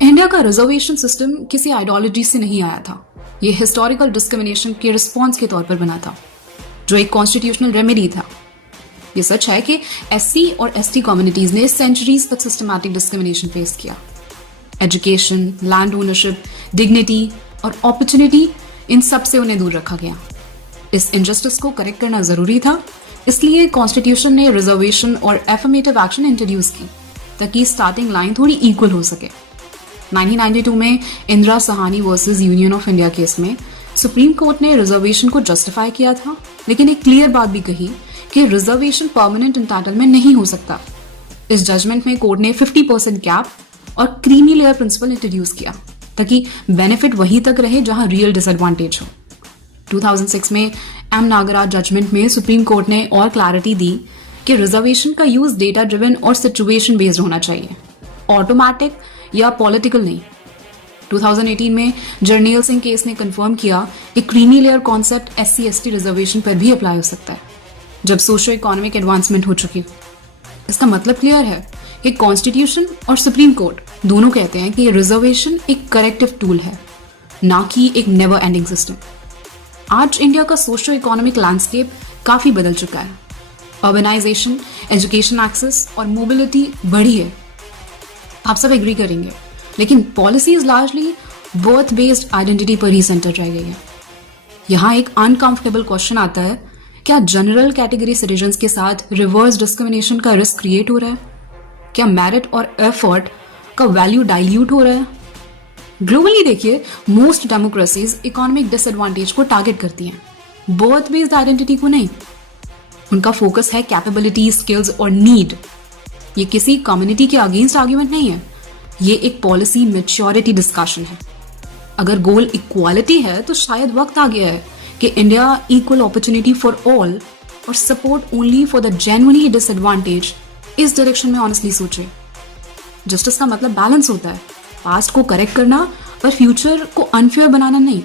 India का reservation system किसी ideology से नहीं आया था। ये हिस्टोरिकल डिस्क्रिमिनेशन के रिस्पॉन्स के तौर पर बना था, जो एक कॉन्स्टिट्यूशनल रेमेडी था। ये सच है कि एससी और एसटी कम्युनिटीज ने सेंचुरीज तक सिस्टमैटिक डिस्क्रिमिनेशन फेस किया। एजुकेशन, लैंड ओनरशिप, डिग्निटी और अपॉर्चुनिटी, इन सब से उन्हें दूर रखा गया। इस इनजस्टिस को करेक्ट करना जरूरी था, इसलिए कॉन्स्टिट्यूशन ने रिजर्वेशन और एफर्मेटिव एक्शन इंट्रोड्यूस की ताकि स्टार्टिंग लाइन थोड़ी इक्वल हो सके। 1992 में Indira Sahani versus union of India case में सुप्रीम कोर्ट ने रिजर्वेशन को जस्टिफाई किया था, लेकिन एक क्लियर बात भी कही कि रिजर्वेशन परमानेंट एंटाइटलमेंट नहीं हो सकता। इस जजमेंट में कोर्ट ने 50% कैप और क्रीमी लेयर प्रिंसिपल इंट्रोड्यूस किया ताकि बेनिफिट वहीं तक रहे जहां रियल डिसएडवांटेज हो। 2006 में एम नागराज जजमेंट में सुप्रीम कोर्ट ने और क्लैरिटी दी कि रिजर्वेशन का यूज डेटा ड्रिवन और सिचुएशन बेस्ड होना चाहिए, ऑटोमेटिक या पॉलिटिकल नहीं। 2018 में जर्नैल सिंह केस ने कंफर्म किया कि creamy layer concept SC ST reservation पर भी अप्लाई हो सकता है जब सोशो इकोनॉमिक एडवांसमेंट हो चुकी। इसका मतलब क्लियर है कि कॉन्स्टिट्यूशन और सुप्रीम कोर्ट दोनों कहते हैं कि रिजर्वेशन एक करेक्टिव टूल है, ना कि एक नेवर एंडिंग सिस्टम। आज इंडिया का सोशो इकोनॉमिक लैंडस्केप काफी बदल चुका है। अर्बनाइजेशन, एजुकेशन एक्सेस और मोबिलिटी बढ़ी है, आप सब एग्री करेंगे, लेकिन policies largely birth based identity पर ही सेंटर रह गई है। यहाँ एक अनकंफर्टेबल क्वेश्चन आता है, क्या जनरल कैटेगरी सिटीजन्स के साथ रिवर्स डिस्क्रिमिनेशन का रिस्क क्रिएट हो रहा है? क्या मेरिट और एफर्ट का वैल्यू डाइल्यूट हो रहा है? ग्लोबली देखिए, मोस्ट डेमोक्रेसीज इकोनॉमिक डिसएडवांटेज को टारगेट करती हैं, बर्थ बेस्ड आइडेंटिटी को नहीं। उनका फोकस है कैपेबिलिटी, स्किल्स और नीड। ये किसी कम्युनिटी के अगेंस्ट आर्ग्यूमेंट नहीं है, ये एक पॉलिसी मैच्योरिटी डिस्कशन है। अगर गोल इक्वालिटी है तो शायद वक्त आ गया है कि India equal opportunity for all और support only for the genuinely disadvantage इस डायरेक्शन में ऑनेस्टली सोचे। जस्टिस का मतलब बैलेंस होता है, पास्ट को करेक्ट करना पर फ्यूचर को अनफेयर बनाना नहीं।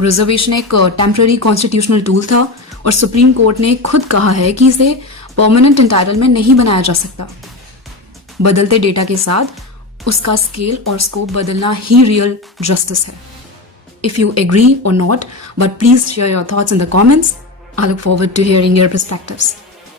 रिजर्वेशन एक टेम्पररी कॉन्स्टिट्यूशनल टूल था और सुप्रीम कोर्ट ने खुद कहा है कि इसे परमानेंट एंटाइटलमेंट नहीं बनाया जा सकता। बदलते डेटा के साथ उसका स्केल और स्कोप बदलना ही रियल जस्टिस है। If you agree or not, but please share your thoughts in the comments. I look forward to hearing your perspectives.